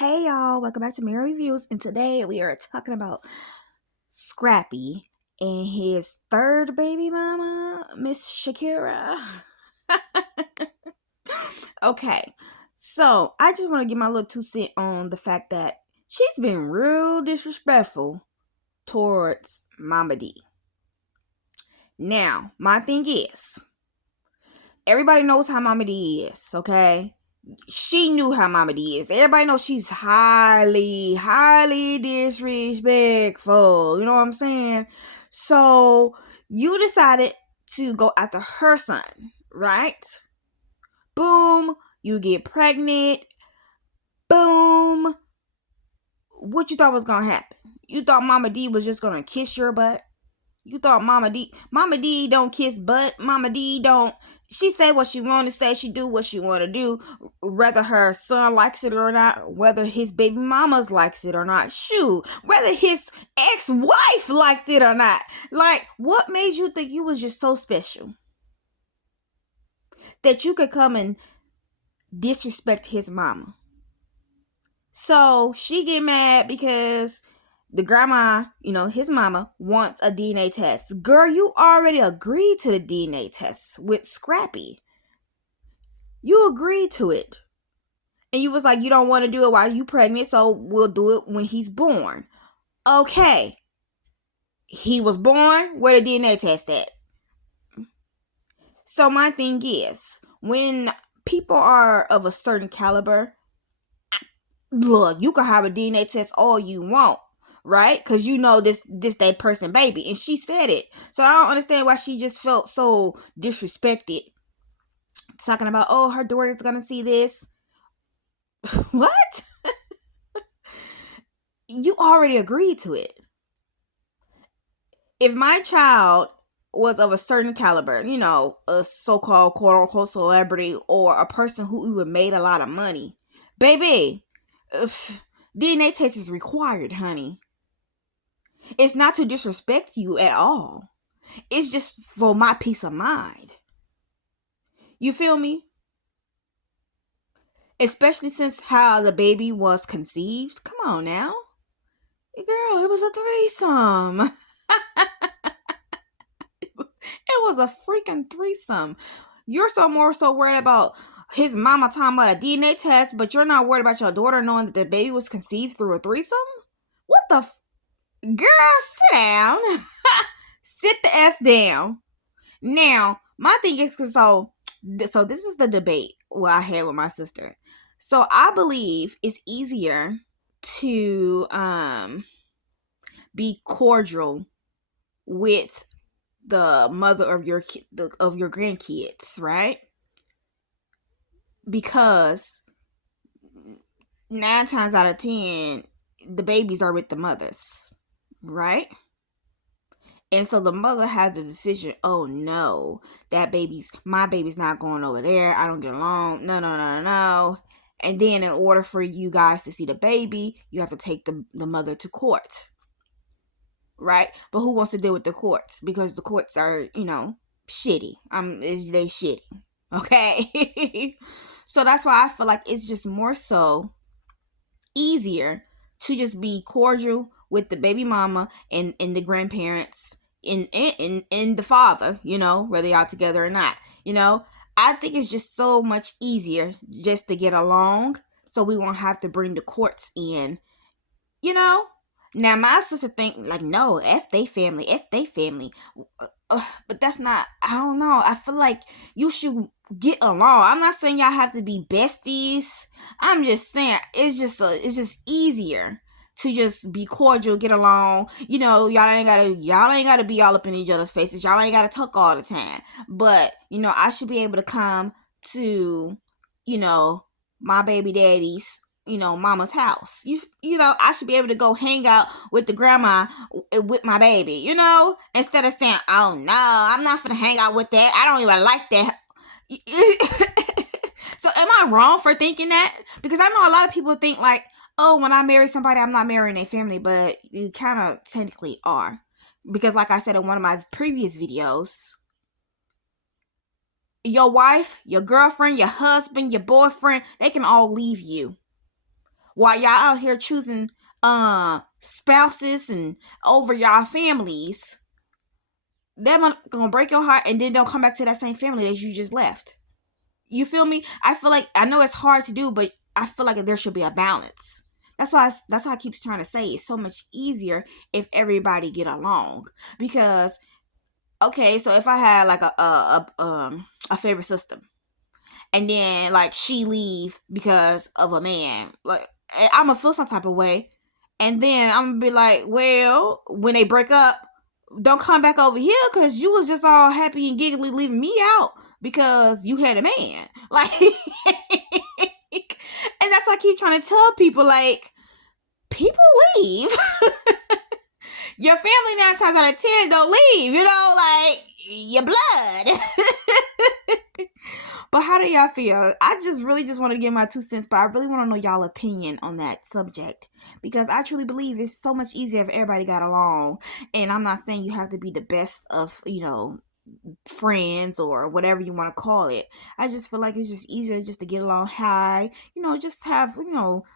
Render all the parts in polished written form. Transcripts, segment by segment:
Hey y'all, welcome back to Mirror Reviews, and today we are talking about Scrappy and his third baby mama, Miss Shakira. Okay, so I just want to give my little 2 cents on the fact that she's been real disrespectful towards Mama D. Now, my thing is, everybody knows how Mama D is, okay? She knew how Mama D is. Everybody knows she's highly, highly disrespectful. You know what I'm saying? So you decided to go after her son, right? Boom, you get pregnant. Boom. What you thought was gonna happen? You thought Mama D was just gonna kiss your butt? You thought Mama D don't kiss butt. Mama D don't, she say what she want to say. She do what she want to do, whether her son likes it or not, whether his baby mamas likes it or not. Shoot, whether his ex-wife liked it or not. Like, what made you think you was just so special that you could come and disrespect his mama? So she get mad because the grandma, his mama, wants a DNA test. Girl, you already agreed to the DNA test with Scrappy. You agreed to it. And you was like, you don't want to do it while you pregnant, so we'll do it when he's born. Okay. He was born, where the DNA test at? So my thing is, when people are of a certain caliber, look, you can have a DNA test all you want, right? Because you know this that person baby, and she said it. So I don't understand why she just felt so disrespected, talking about, oh, her daughter's gonna see this. What? You already agreed to it. If my child was of a certain caliber, a so-called quote-unquote celebrity or a person who even made a lot of money, baby, DNA test is required, honey. It's not to disrespect you at all. It's just for my peace of mind. You feel me? Especially since how the baby was conceived. Come on now. Girl, it was a threesome. It was a freaking threesome. You're more so worried about his mama talking about a DNA test, but you're not worried about your daughter knowing that the baby was conceived through a threesome? What the girl, sit down. Sit the F down. Now, my thing is, so this is the debate I had with my sister. So I believe it's easier to be cordial with the mother of your grandkids, right? Because 9 times out of 10, the babies are with the mothers, right? And so the mother has the decision, oh no, my baby's not going over there. I don't get along. No. And then in order for you guys to see the baby, you have to take the mother to court. Right? But who wants to deal with the courts? Because the courts are, shitty. They shitty. Okay? So that's why I feel like it's just more so easier to just be cordial with the baby mama and the grandparents and the father, whether y'all together or not. I think it's just so much easier just to get along, so we won't have to bring the courts in. Now my sister think like, no, F they family. But that's not, I don't know. I feel like you should get along. I'm not saying y'all have to be besties. I'm just saying it's just easier to just be cordial, get along. Y'all ain't gotta be all up in each other's faces. Y'all ain't gotta talk all the time. But, I should be able to come to, my baby daddy's, mama's house. I should be able to go hang out with the grandma with my baby, instead of saying, oh no, I'm not gonna hang out with that. I don't even like that. So am I wrong for thinking that? Because I know a lot of people think like, oh, when I marry somebody, I'm not marrying their family, but you kind of technically are. Because like I said in one of my previous videos, your wife, your girlfriend, your husband, your boyfriend, they can all leave you. while y'all out here choosing spouses and over y'all families, they're gonna break your heart and then don't come back to that same family that you just left. You feel me? I feel like, I know it's hard to do, but I feel like there should be a balance. That's why I keep trying to say it's so much easier if everybody get along. Because okay, so if I had like a favorite sister, and then like she leave because of a man, like I'm gonna feel some type of way, and then I'm gonna be like, well, when they break up, don't come back over here because you was just all happy and giggly leaving me out because you had a man. Like, and that's why I keep trying to tell people, like, people leave. Your family 9 times out of 10 don't leave, you know, like your blood. But how do y'all feel? I just really just want to give my 2 cents, but I really want to know y'all opinion on that subject, because I truly believe it's so much easier if everybody got along. And I'm not saying you have to be the best of, friends or whatever you want to call it. I just feel like it's just easier just to get along high, just have,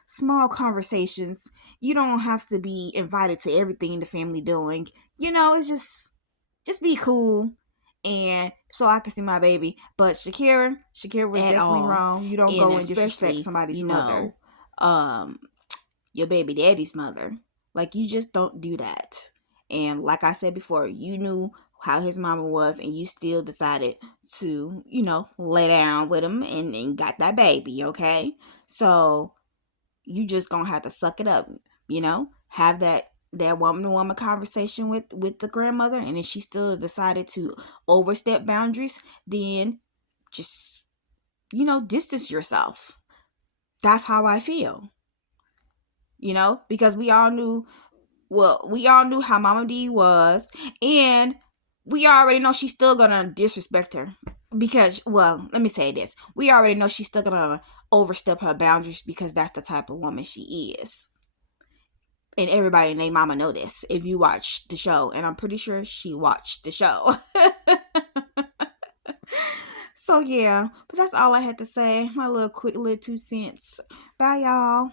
small conversations. You don't have to be invited to everything the family doing. It's just be cool, and so I can see my baby. But Shakira was definitely wrong. You don't go and disrespect somebody's mother, your baby daddy's mother. Like, you just don't do that. And like I said before, you knew how his mama was, and you still decided to, lay down with him and got that baby, okay? So you just gonna have to suck it up, have that woman-to-woman conversation with the grandmother, and if she still decided to overstep boundaries, then just, distance yourself. That's how I feel, because we all knew how Mama D was, and we already know she's still gonna disrespect her because, well, let me say this. We already know she's still gonna overstep her boundaries because that's the type of woman she is. And everybody and their mama know this if you watch the show, and I'm pretty sure she watched the show. So yeah, but that's all I had to say. My little quick little 2 cents. Bye, y'all.